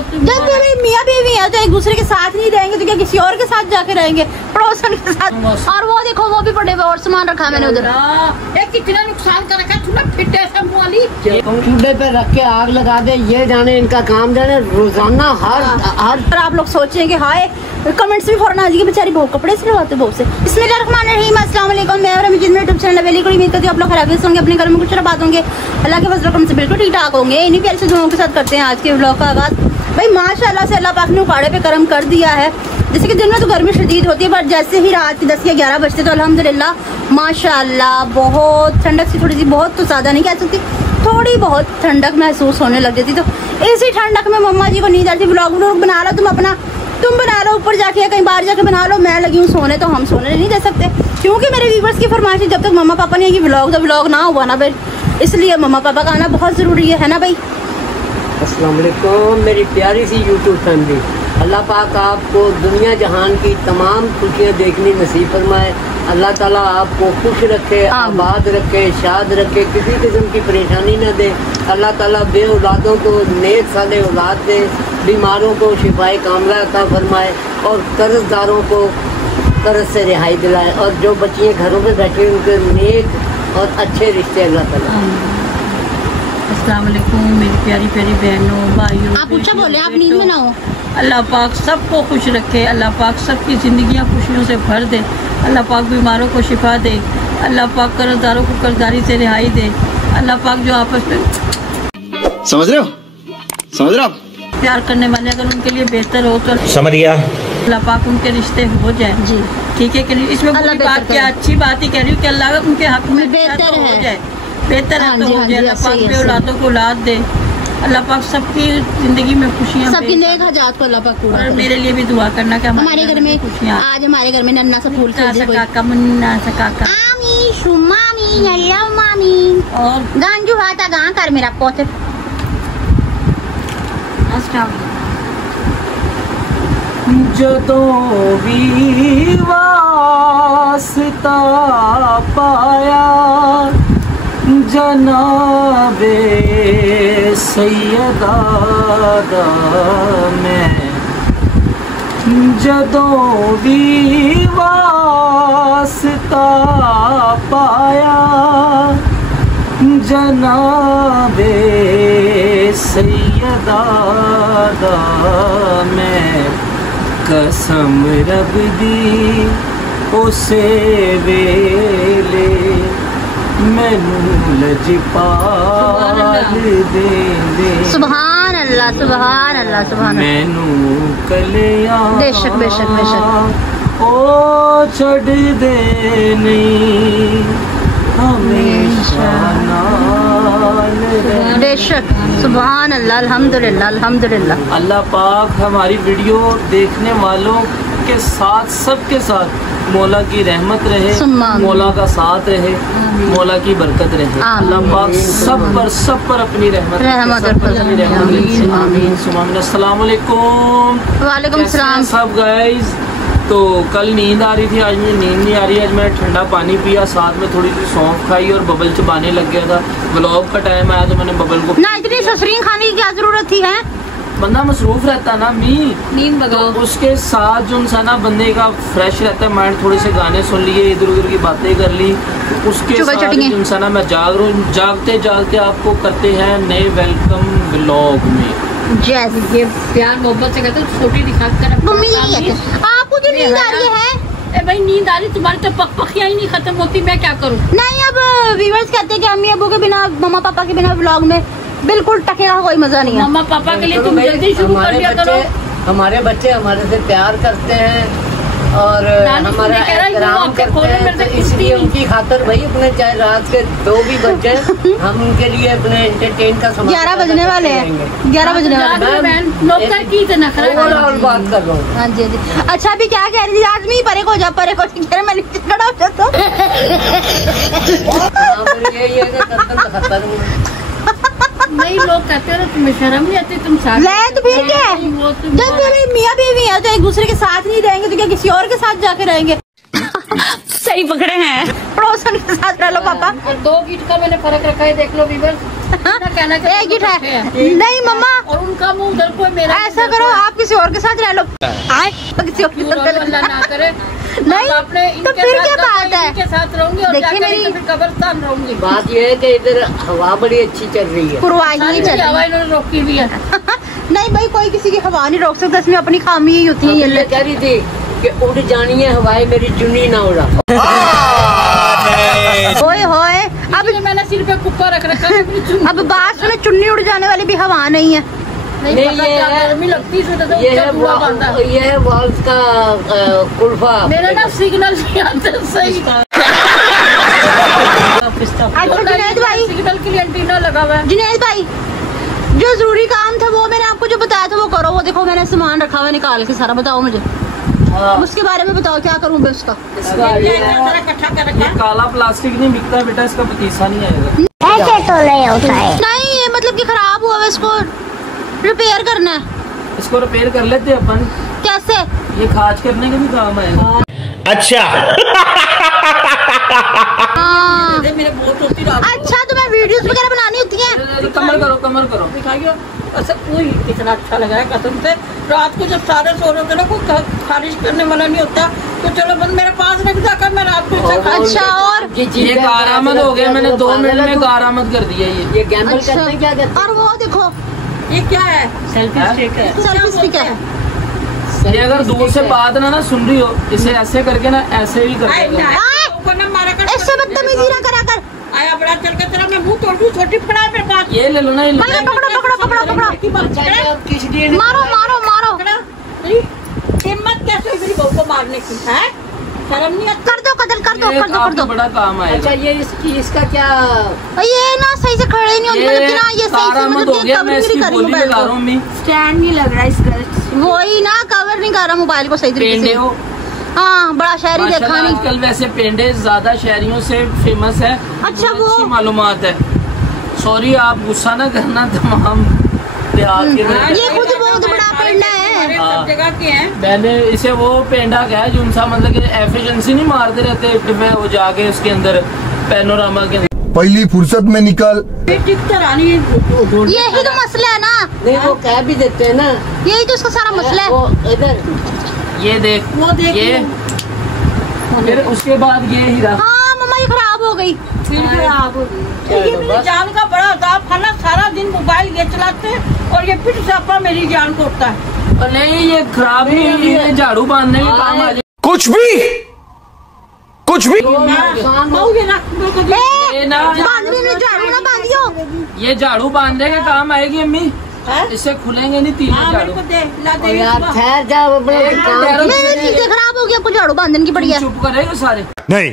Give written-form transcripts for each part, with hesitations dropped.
जब मेरे मियाँ बीवी है तो एक दूसरे के साथ नहीं रहेंगे तो क्या किसी और के साथ जाके रहेंगे, पड़ोसन के साथ। और वो देखो वो भी पड़े हुए और सामान रखा मैंने उधर। कितना नुकसान कर रखा चूल्हे पे रख के आग लगा दे, ये जाने इनका काम जाने रोजाना हर आप लोग सोचें कि हाय कमेंट्स भी फौरन आ जाएगी बेचारी बहू कपड़े सिलवाते बहू से। बिस्मिल्लाहिर्रहमानिर्रहीम, अस्सलाम वालेकुम। मैं और मुझे यूट्यूब चैनल वेली को उम्मीद करती हूँ आप लोग खैरियत से होंगे, अपने घर में कुछ बात होंगे, अल्लाह के फजल से बिल्कुल ठीक ठाक होंगे। इन्हीं प्यारे से दुआओं के साथ करते हैं आज के व्लॉग का आगाज। भाई माशाल्लाह से अल्लाह पाक ने उखाड़े पे करम कर दिया है। जैसे कि दिन में तो गर्मी शदीद होती है, पर जैसे ही रात के 10 या 11 बजते तो अल्हम्दुलिल्लाह माशाल्लाह बहुत ठंडक सी, थोड़ी सी, बहुत तो ज़्यादा नहीं कह सकती, थोड़ी बहुत ठंडक महसूस होने लग जाती। तो इसी ठंडक में मम्मा जी को नींद आती, व्लॉग बना लो तुम बना लो, ऊपर जाके या कहीं बाहर जाके बना लो, मैं लगी हूँ सोने, तो हम सोने नहीं दे सकते क्योंकि मेरे व्यूवर्स की फरमाइश है जब तक मम्मा पापा ने ये व्लॉग ना हुआ ना भाई, इसलिए मम्मा पापा का आना बहुत ज़रूरी है ना भाई। अस्सलाम वालेकुम मेरी प्यारी सी यूट्यूब फैमिली, अल्लाह पाक आपको दुनिया जहान की तमाम खुशियाँ देखनी नसीब फरमाए। अल्लाह ताला आपको खुश रखे, आबाद रखे, शाद रखे, किसी किस्म की परेशानी न दे। अल्लाह ताला बे औलादों को नेक साले औलाद दे, बीमारों को शिफाए कामला अता फरमाए और कर्जदारों को कर्ज से रिहाई दिलाए, और जो बच्चियाँ घरों में बैठी उनके नेक और अच्छे रिश्ते अल्लाह ताला। अस्सलाम वालेकुम मेरी प्यारी प्यारी बहनों भाइयों। आप ऊंचा बोले, आप नींद में ना हो। अल्लाह पाक सबको खुश रखे, अल्लाह पाक सबकी ज़िंदगियां खुशियों से भर दे, अल्लाह पाक बीमारों को शिफा दे, अल्लाह पाक कर्जदारों को कर्जदारी से रिहाई दे, अल्लाह पाक जो आपस में समझ रहे हो प्यार करने वाले अगर उनके लिए बेहतर हो तो समझ गया, अल्लाह पाक उनके रिश्ते हो जाए जी, ठीक है कि नहीं। इसमें बुरी बात क्या, अच्छी बात ही कह रही हूँ कि अल्लाह उनके हक में बेहतर हो है, जाए, बेहतर है तो हो जाए। अल्लाह पाक बे औलादों को औलाद दे, अल्लाह पाक सबकी जिंदगी में खुशियाँ, सबकी नेक हजात को अल्लाह पाक पूरा करे। मेरे लिए भी दुआ करना कि हमारे घर में खुशियाँ, आज हमारे घर में नन्ना सा फूल खिल जाए, काका मुन्ना सा काका आमी शुमामी यल्ला मामी और गांजू हाथा गां कर मेरा पोते। जदों भी वास्ता पाया जनाबे सैयदा दा मैं, जदों भी वास्ता पाया जनाबे सैयदा दा मैं, कसम रब दी उसे वेले मैनू लजपाल दे। सुभान अल्लाह सुभान अल्लाह सुभान अल्लाह। मैनू कलियां बेशक बेशक बेशक ओ छड़ दे नहीं हमेशा नाल रहे। बेशक सुभान अल्लाह अल्हम्दुलिल्लाह अल्हम्दुलिल्लाह। अल्लाह पाक हमारी वीडियो देखने वालों के साथ सबके साथ मौला की रहमत रहे, मौला का साथ रहे, मौला की बरकत रहे। अल्लाह पाक सब पर अपनी रहमत रहे। अस्सलाम वालेकुम। वालेकुम सलाम सब गाइस। तो कल नींद आ रही थी, आज मुझे नींद नहीं आ रही। आज मैंने ठंडा पानी पिया, साथ में थोड़ी सी सौंफ खाई और बबल चबाने लग गया था। व्लॉग का टाइम आया तो मैंने बबल को ना, इतनी ससरीन खाने की क्या जरूरत थी है, बंदा मसरूफ रहता ना नींद भगाओ, तो उसके साथ जो इंसान ना बंदे का फ्रेश रहता है माइंड, थोड़े से गाने सुन लिए, इधर उधर की बातें कर ली, उसके साथ इंसान मैं जाग रहा हूँ। जागते जागते आपको करते हैं नए वेलकम व्लॉग में। जैसे ये प्यार मोहब्बत से कहते हैं, छोटी दिखा कर मम्मी यही कहते हैं। आपको जो नींद आ रही है, भाई नींद आ रही, तुम्हारी तो पखियाँ ही नहीं खत्म होती, मैं क्या करूँ। नहीं अब व्यूअर्स कहते हैं कि अम्मी अबू के बिना, मम्मा पापा के बिना व्लॉग में बिल्कुल टके का कोई मजा नहीं है। मम्मा पापा के लिए तुम जल्दी शुरू कर दिया करो। हमारे बच्चे हमारे से प्यार करते हैं और हमारा एहतराम करते हैं, तो इसलिए उनकी खातर भाई अपने चाहे रात के 2 भी बजे हम उनके लिए अपने एंटरटेन का समय 11 बजने वाले हैं, 11 बजने वाले और बात कर रहा हूँ। हाँ जी जी। अच्छा अभी क्या कह रही थी, आदमी परे को जा, परे को मैं नीचे खड़ा हो जाता। यही है नहीं, लोग कहते हैं तुम्हें शर्म नहीं आती, तुम साथ तो फिर क्या है, जब मेरे मियाँ बीवी है तो एक दूसरे के साथ नहीं रहेंगे तो क्या किसी और के साथ जाके रहेंगे। सही पकड़े हैं, पड़ोसन के साथ रह लो पापा। और 2 गिट का मैंने फर्क रखा है, देख लो व्यूअर्स। कहना एक गिट है नहीं मम्मा, और उनका मुंह उधर कोई मेरा। ऐसा करो आप किसी और के साथ रह लो। आए किसी और के साथ अल्लाह ना करे। नहीं अपने तो फिर क्या बात है, इनके साथ रहूंगी और देखिए जाकर मेरी फिर कब्रिस्तान रहूंगी। बात यह है कि इधर हवा बड़ी अच्छी चल रही है। पुरवाही नहीं चल हवा रही। इन्होंने रोकी भी है। नहीं भाई कोई किसी की हवा नहीं रोक सकता, इसमें अपनी खामी ही होती है। ये कह रही थी कि उड़ जानी है हवाएं, मेरी चुन्नी ना उड़ा। ओए होए अब मैंने सिर पे कुप्पा रख रखा है। अब बात सुनो, चुन्नी उड़ जाने वाली भी हवा नहीं है। नहीं नहीं, पता ये क्या है- गर्मी लगती है इसमें, तो ये है पूरा बांधा। ये है वाल्व का कुल्फा। मेरा ना सिग्नल नहीं आता सही। अच्छा जुनैद भाई, सिग्नल के लिए एंटीना लगा हुआ है। जुनैद भाई जो जरूरी काम था वो मैंने आपको जो बताया था वो करो। वो देखो मैंने सामान रखा हुआ निकाल के सारा, बताओ मुझे अब उसके बारे में बताओ, क्या करूँ मैं उसका। ये इकट्ठा कर रखा ये काला प्लास्टिक नहीं बिकता बेटा, इसका पतीसा नहीं आएगा। ऐसे तो नहीं होता है। नहीं ये मतलब कि खराब हुआ है, इसको रिपेयर करना है। इसको रिपेयर कर लेते हैं अपन, कैसे? ये खाज करने का भी काम आएगा। अच्छा हाँ। मेरे बहुत होती रात अच्छा तुम्हें वीडियोस वगैरह बनानी होती हैं? कमर करो कमर करो। दिखाइए। अच्छा कोई कितना अच्छा लगा है कसम से। रात को जब सारे सो रहे होते ना, कोई खारिश करने वाला नहीं होता, तो चलो बस मेरे पास रख जाकर मैं रात को इसे अच्छा और ये कारामद हो गया, मैंने 2 मिनट में कारामद कर दिया ये। गैम्बल अच्छा, करते हैं, क्या करते और वो देखो ये क्या है? सेल्फी स्टिक है। सेल्फी स्टिक है। ये अगर दूर से बात ना सुन रही हो, इसे ऐसे करके ना ऐसे भी करते हैं। ऐसे बदतमीजी ना करा कर। आया बड़ा चल के तेरा मैं मुंह तोड़ दूं, छोटी पकड़ा है मेरे पास। ये ले लो ना, ये ले लो। पकड़ो पकड़ो पकड़ो पकड़ो पकड़ो, अच्छा किस लिए मारो मारो मारो, हिम्मत कैसे हुई मेरी बहू को मारने की है? शर्म नहीं आती? कर दो कतल कर दो ये कर दो कर आपको दो। बड़ा काम आएगा। अच्छा ये इसका क्या ये ना सही से खड़े नहीं होते, मतलब कि ना ये सही से कारामद मतलब हो कि गया, कवर मैं नहीं इसकी कर रही गोली मोबाइल लगा रहा को। हूँ मैं। स्टैंड नहीं लग रहा इसका। वही ना कवर नहीं कर रहा मोबाइल को सही तरीके पेंडे से। हो हाँ बड़ा शहरी देखा माशाल्लाह, नहीं। आजकल वैसे पेंडे ज्यादा शहरियों से फेमस है। अच्छा, बहुत वो- अच्छी मालूमात है। सॉरी आप गुस्सा ना करना, तमाम देहात के ये लोग। खुद बहुत बड़ा पेंडा है। हाँ। सब जगह के हैं। मैंने इसे वो पेंडा कहा है जो उनसा मतलब कि एफिशिएंसी नहीं मारते रहते में, वो जाके उसके अंदर पैनोरामा के अंदर। पहली फुर्सत में निकल। यही तो मसला है ना, नहीं वो कह भी देते हैं ना। यही तो उसका सारा मसला है। वो इधर ये देख, वो देख ये फिर उसके बाद ये हीरा। हाँ मम्मा ये खराब हो गई। फिर खराब हो गई। ये मेरी जान का बड़ा अदाब था ना, सारा दिन मोबाइल ये चलाते और ये फिर सापा मेरी जान को उठता है। और नहीं ये खराब नहीं, ये झाड़ू बांधने के काम आ जाए। कुछ भी बहू ये रख दो कभी। ये ना बांधने में झाड़ू ना बांधियो। ये झाड़ू बांधने के काम आएगी अम्मी, हैं? इससे खुलेंगे नहीं तीन हाँ मेरे झाड़ू। को दे ला दे। यार ठहर जा अपना काम। मेरी चीजें खराब हो गई, आपको झाड़ू बांधने की पड़ी है। चुप करेगा सारे। नहीं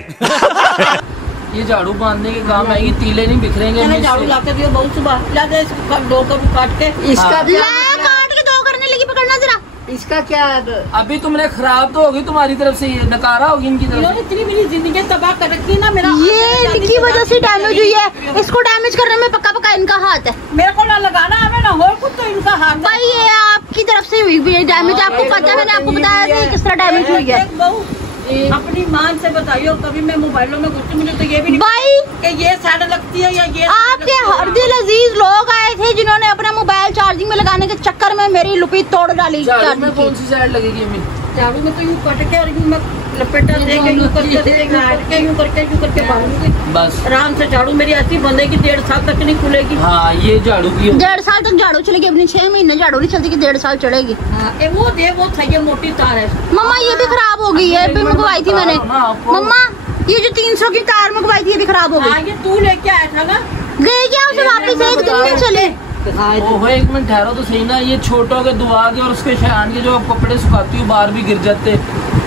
ये झाड़ू बांधने के काम आएगी, तीले नहीं बिखरेंगे मैंने अम्मी झाड़ू इससे। ला के दियो बहुत सुबह। ला दे इसको दो कभी काट के। इसका हाँ। क्या मैं काट के दो करने लगी, पकड़ना जरा। इसका क्या अभी तुमने खराब तो होगी तुम्हारी तरफ से, ये नकारा होगी इनकी तरफ इन्होंने इतनी मेरी जिंदगी तबाह कर रखी ना। मेरा ये इनकी वजह से डैमेज हुई है, इसको डैमेज करने में पक्का पक्का इनका हाथ है। मेरे को ना लगाना हमें ना हो कुछ, तो इनका हाथ है। भाई ये आपकी तरफ से हुई भी है डैमेज, आपको पता है, मैंने आपको बताया था किस तरह डैमेज हुई है। एक बहू अपनी मान से बताइयो, कभी मैं मोबाइलों में घुसती मुझे तो ये भी नहीं भाई कि ये साइड लगती है या ये आपके हर दिल अजीज लोग आए थे जिन्होंने अपना मोबाइल चार्जिंग में लगाने के चक्कर में मेरी लुपी तोड़ डाली झाड़ू में चार्जिंग कौन की। सी साइड लगेगी अम्मी? झाड़ू में तो यूँ कट के और यूँ मैं लपेटा दे के यूँ करके दे के यूँ करके मारूंगी। बस आराम से झाड़ू मेरी ऐसी बंदेगी 1.5 साल तक नहीं खुलेगी। हाँ ये झाड़ू की 1.5 साल तक झाड़ू चलेगी, अपनी 6 महीने झाड़ू नहीं चलती कि 1.5 साल चलेगी। हाँ, वो दे वो सही है, मोटी तार है। मम्मा ये भी खराब हो गई है, भी मंगवाई थी मैंने। मम्मा ये जो 300 की तार मंगवाई थी ये भी खराब हो हाँ गई। ये तू लेके आया था ना। गई क्या उसे वापस, एक दिन नहीं चले। ओहो एक मिनट ठहरो तो सही ना, ये छोटों के दुआ के और उसके शयान के जो आप कपड़े सुखाती हूँ बाहर भी गिर जाते,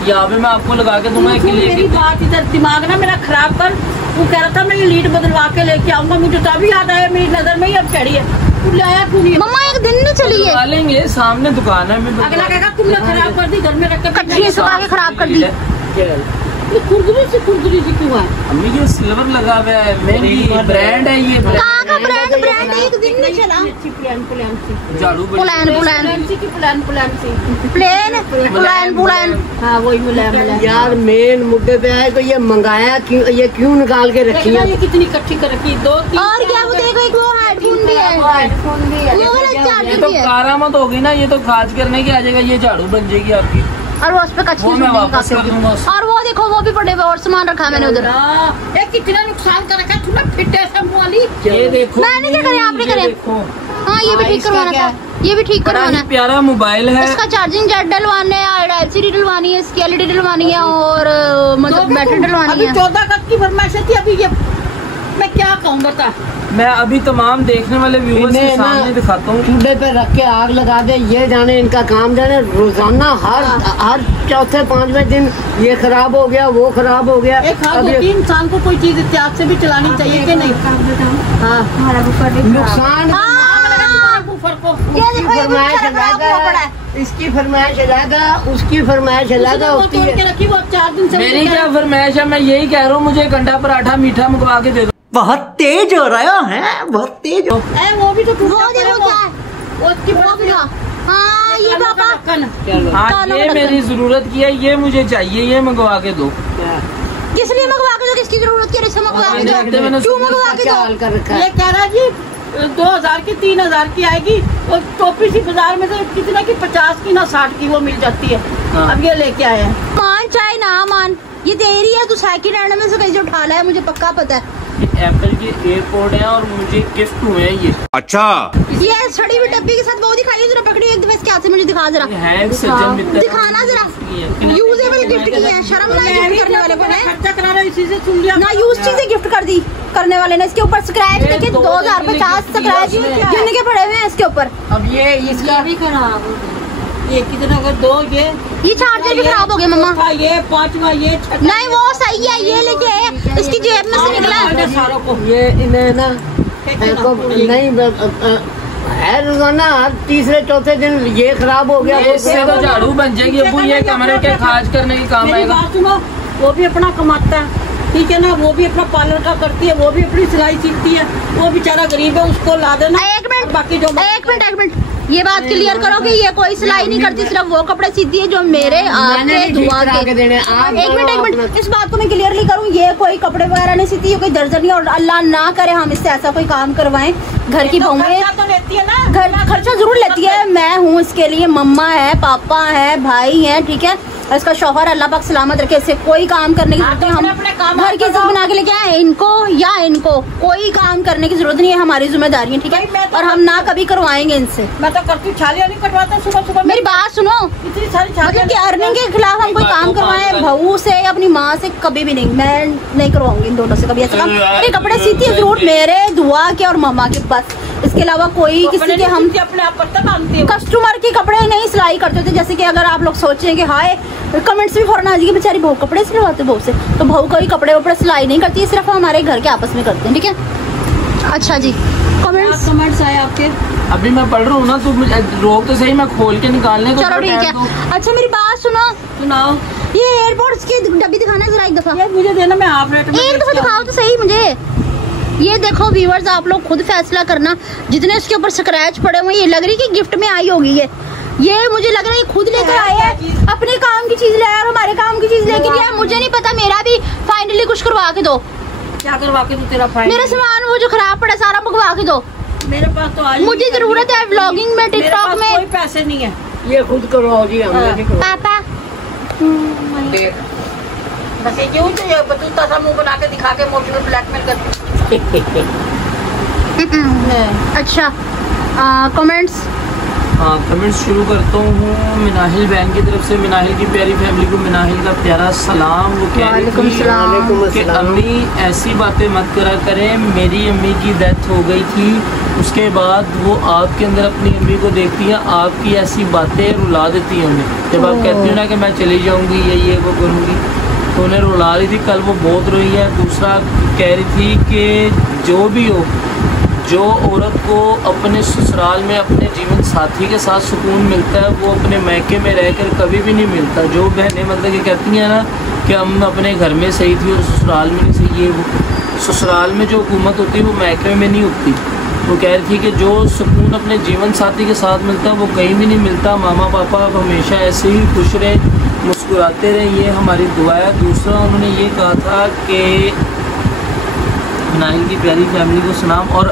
यहाँ पे मैं आपको लगा के दूंगा तू के लिए। मेरी बात इधर दिमाग ना मेरा खराब कर। वो कह रहा था मैं ये लीड बदलवा के लेके आऊंगा, मुझे तभी याद आया मेरी नजर में ही अब चढ़ी है। तू ले आया क्यों नहीं? मम्मा एक दिन नहीं चली है, लगा लेंगे, सामने दुकान है। मैं अगला कहेगा तुमने खराब कर दी, घर में रख के कटरी सुखा के खराब कर दी। खुरदुरी सी क्यों है? अम्मी ये सिल्वर लगा हुआ है, महंगी ब्रांड है ये। कहाँ का ब्रांड एक दिन नहीं चला। झाड़ू प्लान हाँ वही मुलायम यार मेन मुद्दे पे है तो ये मंगाया क्यों, ये क्यों निकाल के रखी है? ये कितनी इकट्ठी कर रखी, 2-3 और क्या वो देखो एक वो हेडफोन भी है, वो वाला ये चार्जर तो भी है कारामत होगी ना, ये तो खाज करने की आ जाएगा, ये झाड़ू बन जाएगी आपकी। और वो उस पे कच्ची वो मैं वापस कर दूंगा। और वो देखो वो भी पड़े हुए और सामान रखा मैंने उधर। ये कितना नुकसान कर रखा है, थोड़ा फिट है शैम्पू वाली। ये देखो मैंने क्या करे, आपने करे। देखो हाँ ये भी ठीक करवाना था, ये भी ठीक बड़ा करवाना ही है। प्यारा मोबाइल है। इसका चार्जिंग जेट डलवाना है, LCD डलवानी है, इसकी LED डलवानी है और मतलब बैटरी डलवानी अभी है। 14 अगस्त की फरमाइश थी, अभी ये मैं क्या कहूँ बता। मैं अभी तमाम देखने वाले व्यूअर्स के सामने दिखाता हूँ। चूल्हे पे रख के आग लगा दे, ये जाने इनका काम जाने। रोजाना हर चौथे 5वें दिन ये खराब हो गया, वो खराब हो गया। एक हाथ होती है, इंसान को कोई चीज इत्याग से भी चलानी चाहिए कि नहीं। हाँ नुकसान ये देखो ये फरमाइश बेचारा खराब हुआ पड़ा है। इसकी फरमाइश अलग, उसकी फरमाइश अलग होती है। रखी वो 4 दिन से मेरी क्या फरमाइश है, मैं यही कह रहा हूँ, मुझे गंडा पराठा मीठा मंगवा के दे दो। बहुत तेज हो रहा है, बहुत तेज हो। वो भी तो वो देखो क्या है, वो उसकी वो भी हाँ ये पापा हाँ ये मेरी जरूरत की है, ये मुझे चाहिए, ये मंगवा के दो। किस लिए मंगवा के दो, किसकी जरूरत की रिश्ते मंगवा के दो, क्यों मंगवा के दो। ये कह रहा जी 2000 की 3000 की आएगी, और टोपी सी बाजार में से कितना की 50 की ना 60 की वो मिल जाती है। अब ये लेके आए हैं। मान चाहे ना मान, ये तेरी है, तू सेकंड हैंड में से कहीं से उठा लाया, मुझे पक्का पता है। एप्पल के एयरपोर्ट है और मुझे गिफ्ट हुए हैं ये। अच्छा ये सड़ी हुई डब्बी के साथ वो दिखाइए जरा, पकड़ी एक दफे इसके हाथ से मुझे दिखा जरा, है एक सज्जन मित्र। दिखाना जरा। यूजेबल गिफ्ट की है, शर्म ना गिफ्ट करने वाले को है खर्चा करा रहा है, इसी से सुन लिया ना, यूज चीजें गिफ्ट कर दी करने वाले ने। इसके ऊपर स्क्रैच देखिए 2050 स्क्रैच गिनने के पड़े हुए हैं इसके ऊपर। अब ये इसका भी खराब, ये कितना अगर 2 ये चार्जर भी खराब हो गया मम्मा। ये 5वां, ये 6वां। नहीं वो सही है, ये लेके आए, इसकी जेब में से निकला है। सारों को ये इन्हें ना इनको नहीं है, रोजाना हर तीसरे चौथे दिन ये खराब हो गया। इससे तो झाड़ू बन जाएगी अबू, ये कमरे के खाज करने के काम मेरी आएगा। बात सुनो, वो भी अपना कमाता है, ठीक है ना, वो भी अपना पार्लर का करती है, वो भी अपनी सिलाई सीखती है, वो बेचारा गरीब है, उसको ला देना। एक मिनट बाकी जो एक मिनट ये बात क्लियर करो कि ये कोई सिलाई नहीं करती, सिर्फ वो कपड़े सीती है जो मेरे आपके दुआ के। एक मिनट इस बात को मैं क्लियरली करूँ, ये कोई कपड़े वगैरह नहीं सीती, ये कोई दर्जन नहीं, और अल्लाह ना करे हम इससे ऐसा कोई काम करवाएं। घर की बहू है, तो लेती है ना, घर खर्चा जरूर लेती है, मैं हूँ इसके लिए, मम्मा है, पापा है, भाई है, ठीक है। इसका शौहर अल्लाह पाक सलामत रखे, इससे कोई काम करने की जरूरत नहीं। हम घर की इज्जत बना के लेके आए, इनको या इनको कोई काम करने की जरूरत नहीं है, हमारी जिम्मेदारी है, ठीक है। और हम ना कभी करवाएंगे इनसे। मैं तो करती छालियाँ नहीं कटवाता सुबह सुबह। मेरी बात सुनो, इतनी सारी छालियाँ मतलब कि अर्निंग के खिलाफ हम कोई काम करवाएं बहू से या अपनी माँ से, कभी भी नहीं, मैं नहीं करवाऊंगी इन दोनों से कभी ऐसा काम। ये कपड़े सीती है जरूर मेरे दुआ के और मामा के, बस इसके अलावा कोई किसी के हम अपने आप पर बांधती है। कस्टमर के कपड़े नहीं सिलाई करते थे। जैसे कि अगर आप लोग सोचें कि हाय कमेंट्स भी फौरन आ जाएगी बेचारी बहू कपड़े सिलवाते बहू से, तो बहू कोई कपड़े वपड़े सिलाई नहीं करती है, सिर्फ हमारे घर के आपस में करते हैं, ठीक है। अच्छा जी कमेंट्स आए आपके? अभी मैं पढ़ रहा हूँ ना, तो रोक तो सही, मैं खोल के निकालने को। चलो ठीक है। अच्छा मेरी बात सुनो, सुनाओ। ये एयरपोर्ट्स की डब्बी दिखाना जरा एक दफा, ये मुझे देना, मैं हाफ रेट में एक दफा दिखाओ तो सही मुझे। ये देखो व्यूअर्स, आप लोग खुद फैसला करना, जितने इसके ऊपर स्क्रैच पड़े हुए, ये लग रही कि गिफ्ट में आई होगी ये मुझे लग रहा है खुद लेकर आए हैं, अपने काम की चीज ले आए और हमारे काम की चीज लेके गया। मुझे नहीं पता, मेरा भी फाइनली कुछ करवा के दो। क्या करवा के दो तेरा फाइन? मेरा सामान वो जो खराब पड़ा सारा मंगवा के दो, मेरे पास तो आज मुझे जरूरत है व्लॉगिंग में, टिकटॉक में। कोई पैसे नहीं है, ये खुद करवाओ जी, हमने नहीं करवाया। पापा बस ये क्यों चाहिए बतूता सा मुंह बना के दिखा के इमोशनल ब्लैकमेल कर। अच्छा कमेंट्स। हाँ कमेंट्स शुरू करता हूँ। मिनाहिल बहन की तरफ से, मिनाहिल की प्यारी फैमिली को मिनाहिल का प्यारा सलाम। वो कह रही थी कि अम्मी ऐसी बातें मत करा करें, मेरी अम्मी की डेथ हो गई थी, उसके बाद वो आपके अंदर अपनी अम्मी को देखती है, आपकी ऐसी बातें रुला देती है उन्हें। जब आप कहती हो ना कि मैं चली जाऊँगी या ये वो करूँगी, तो उन्हें रुला रही थी। कल वो बहुत रोई है। दूसरा कह रही थी कि जो भी हो जो औरत को अपने ससुराल में अपने जीवन साथी के साथ सुकून मिलता है वो अपने मैके में रहकर कभी भी नहीं मिलता। जो बहनें मतलब ये कहती हैं ना कि हम अपने घर में सही थी और ससुराल में नहीं सही, ये वो ससुराल में जो हुकूमत होती है वो मैके में नहीं होती। वो कह रही थी कि जो सुकून अपने जीवन साथी के साथ मिलता है वो कहीं भी नहीं मिलता। मामा पापा अब हमेशा ऐसे ही खुश रहे, मुस्कुराते रहे, ये हमारी दुआ है। दूसरा उन्होंने ये कहा था कि नाहिल की प्यारी फैमिली को सलाम और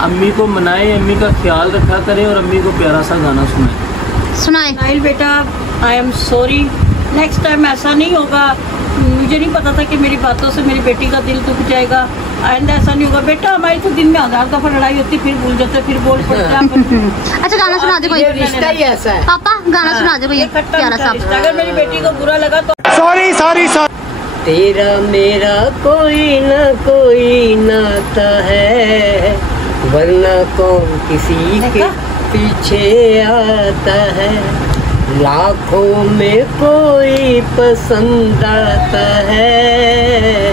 अम्मी को मनाए, अम्मी का ख्याल रखा करें और अम्मी को प्यारा सा गाना सुनाए। नाहिल बेटा, I am sorry, next time ऐसा नहीं होगा। मुझे नहीं पता था कि मेरी बातों से मेरी बेटी का दिल दुख जाएगा। आइंदा ऐसा नहीं होगा बेटा। हमारी तो दिन में 1000 दफा लड़ाई होती, फिर भूल जाते, फिर बोल पड़ते। अच्छा गाना सुना दे कोई, रिश्ता ही ऐसा है। पापा गाना सुना दे कोई प्यारा सा। अगर मेरी बेटी को बुरा लगा तो सॉरी सॉरी सॉरी। तेरा मेरा कोई नाता है, वरना कौन किसी के पीछे आता है। लाखों में कोई पसंद आता है,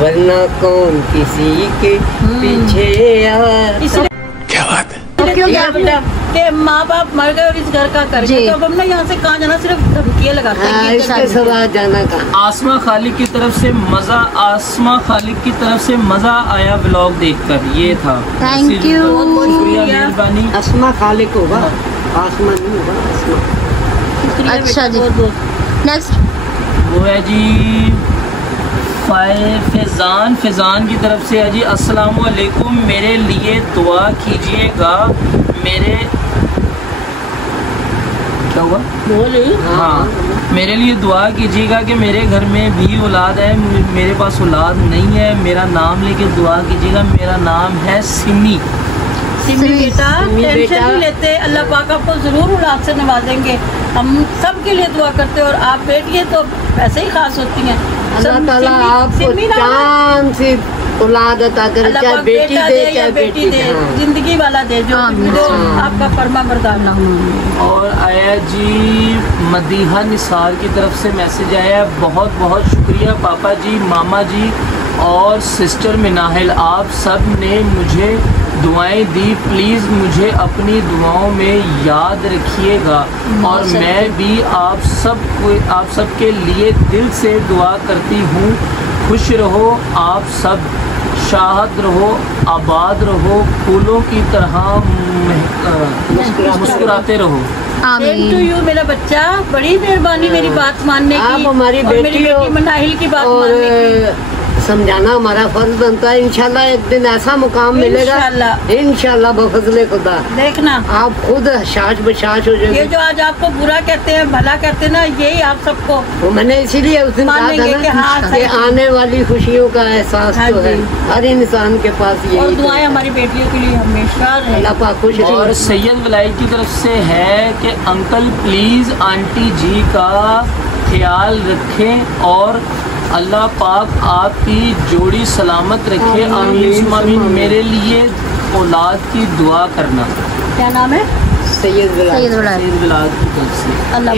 वरना कौन किसी के पीछे आता है। क्या बात है। क्यों क्या बेटा कि माँ बाप मर गए और इस घर का कर गए, तो अब हमने यहाँ से कहाँ जाना, सिर्फ धमकियाँ लगाते हैं। इसके सवा जाना कहाँ। आसमा खालिक की तरफ से मज़ा आया व्लॉग देखकर। ये था, थैंक यू, शुक्रिया, मेहरबानी। आसमा खालिक होगा, आसमा नहीं होगा, आसमा। अच्छा जी, नेक्स्ट वो है जी फैज़ान की तरफ से है जी, अस्सलाम वालेकुम, मेरे लिए दुआ कीजिएगा। मेरे क्या हुआ? हाँ, मेरे लिए दुआ कीजिएगा कि मेरे घर में भी औलाद है, मेरे पास औलाद नहीं है। मेरा नाम लेके दुआ कीजिएगा। मेरा नाम है सिमी। सिमी बेटा, टेंशन नहीं लेते, अल्लाह पाक आपको जरूर औलाद से नवाजेंगे। हम सब के लिए दुआ करते हैं और आप बेटियाँ तो ऐसे ही खास होती हैं। अल्लाह ताला आपको चांद से औलाद अता करे, चाहे बेटी दे चाहे बेटी दे, जिंदगी वाला दे, जो आपका फरमा बरदार ना हो। और आया जी मदीहा निसार की तरफ से मैसेज आया, बहुत बहुत शुक्रिया पापा जी, मामा जी और सिस्टर मिनाहिल, आप सब ने मुझे दुआएं दी। प्लीज़ मुझे अपनी दुआओं में याद रखिएगा और मैं भी आप सब के लिए दिल से दुआ करती हूँ। खुश रहो आप सब, शाहद रहो, आबाद रहो, फूलों की तरह मुस्कुराते रहो। सेम टू यू मेरा बच्चा, बड़ी मेहरबानी मेरी बात मानने की, आप हमारी बेटी मनाहिल की बात मानने की। समझाना हमारा फर्ज बनता है। इंशाल्लाह एक दिन ऐसा मुकाम मिलेगा, इंशाल्लाह बफज़ले खुदा। देखना आप खुद हशाश बशाश हो जाएंगे। ये जो आज आपको बुरा कहते हैं, भला कहते हैं ना, यही आप सबको तो मैंने इसीलिए उस दिन कहा था ना कि आने वाली खुशियों का एहसास तो है हर इंसान के पास। ये और दुआएं हमारी बेटियों के लिए हमेशा अल्लाह पाक खुश रहे। और सैयद वलाई की तरफ से है कि अंकल प्लीज़ आंटी जी का ख्याल रखें और अल्लाह पाक आपकी जोड़ी सलामत रखे। आमीन आमीन। मेरे लिए औलाद की दुआ करना। क्या नाम है? सैयद सैयद विलाद की तरफ से।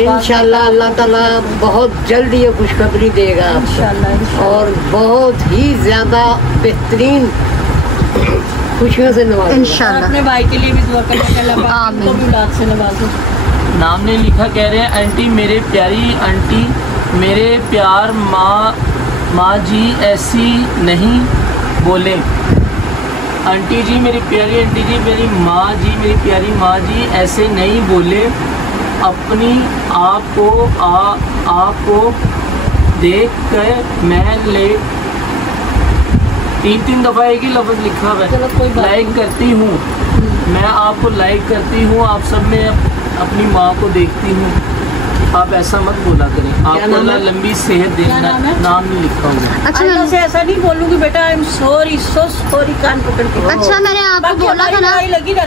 इंशाल्लाह अल्लाह ताला बहुत जल्द ये खुशखबरी देगा आपको और बहुत ही ज़्यादा बेहतरीन खुशियों से नवाजेगा इंशाल्लाह। अपने भाई के लिए भी दुआ करना, आपको भी औलाद से नवाजे। नाम ने लिखा, कह रहे हैं आंटी मेरे प्यारी आंटी, मेरे प्यार माँ जी ऐसी नहीं बोले। आंटी जी मेरी प्यारी आंटी जी, मेरी माँ जी, मेरी प्यारी माँ जी ऐसे नहीं बोले। अपनी आपको देख कर मैं तीन दफ़ा एक ही लफ्ज़ लिखा है, लाइक करती हूँ। मैं आपको लाइक करती हूँ, आप सब में अपनी माँ को देखती हूँ। आप ऐसा मत बोला करें, आपको अल्लाह लंबी सेहत देना। नाम नहीं लिखा होगा। अच्छा मैं से ऐसा नहीं बोलूँगी बेटा, I am sorry, so sorry, कान पकड़ के। अच्छा मैंने आपको बोला था ना,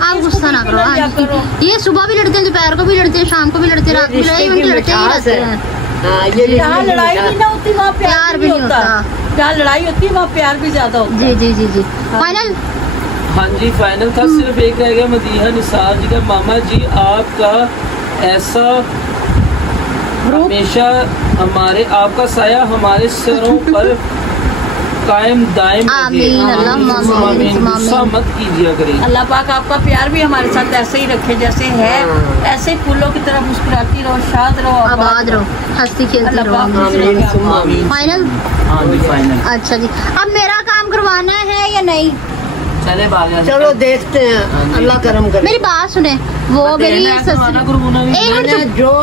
आप गुस्सा ना करो। ये सुबह भी लड़ते हैं, दोपहर को भी लड़ते हैं, शाम को भी लड़ते हैं, रात को लड़ाई लड़ते ही रहते हैं। जहाँ लड़ाई भी ना होती वहाँ प्यार भी नहीं होता, जहाँ लड़ाई होती है वहाँ प्यार भी ज्यादा होता है। जी जी जी जी। फाइनल? हाँ जी फाइनल था। सिर्फ एक रह गया, मदीहा निसार जी का, मामा जी आपका ऐसा हमेशा आपका साया हमारे सरों पर कायम दायम रखे। आमीन, अल्लाहुम्मा आमीन, गुस्सा मत कीजिए करें। अल्लाह पाक आपका प्यार भी हमारे साथ ऐसे ही रखे जैसे है, ऐसे फूलों की तरह मुस्कुराती रहो, शाद रहो, आबाद रहो, हंसती खेलती अल्लाह रहो। पाक आमीन। फाइनल? हाँ जी फाइनल। अच्छा जी, अब मेरा काम करवाना है या नहीं? चले बागा। चलो देखते हैं, अल्लाह करम करे। मेरी बात सुने, वो मेरी ससुर जो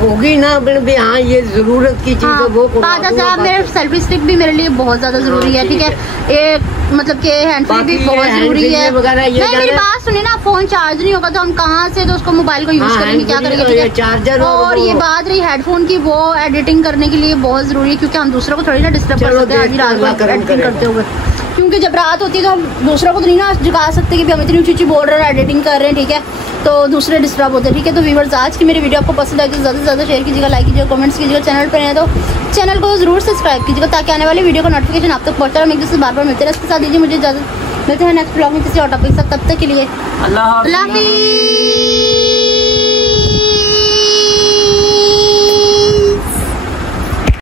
होगी ना भी, हाँ ये जरूरत की चीज है वो ताजा साहब, मेरे सेल्फी स्टिक भी मेरे लिए बहुत ज्यादा जरूरी है, ठीक है। एक मतलब के हैंड फ्री भी बहुत जरूरी है। नहीं, मेरी बात सुनिए ना, फोन चार्ज नहीं होगा तो हम कहाँ से तो उसको मोबाइल को यूज करेंगे, क्या करेंगे, ठीक है। चार्जर और ये बात रही हेडफोन की, वो एडिटिंग करने के लिए बहुत जरूरी है, क्योंकि हम दूसरों को थोड़ी ना डिस्टर्ब कर सकते हैं आधी रात को एडिटिंग करते हुए, क्योंकि जब रात होती है तो हम दूसरों को तो नहीं ना जगा सकते कि हम इतनी ऊंची बोल रहे हैं, एडिटिंग कर रहे हैं, ठीक है, तो दूसरे डिस्टर्ब होते हैं, ठीक है। तो व्यूअर्स, आज की मेरी वीडियो आपको पसंद आए तो ज़्यादा से ज़्यादा शेयर कीजिएगा, लाइक कीजिएगा, कमेंट्स कीजिएगा। चैनल पर हैं तो चैनल को जरूर सब्सक्राइब कीजिएगा, ताकि आने वाली वीडियो का नोटिफिकेशन आप तक पहुँचता रहे। हम एक दूसरे बार बार मिलते हैं, इसके साथ दीजिए मुझे इजाज़त, मिलते हैं नेक्स्ट ब्लॉग में किसी और टॉपिक के साथ, तब तक के लिए अल्लाह हाफिज़।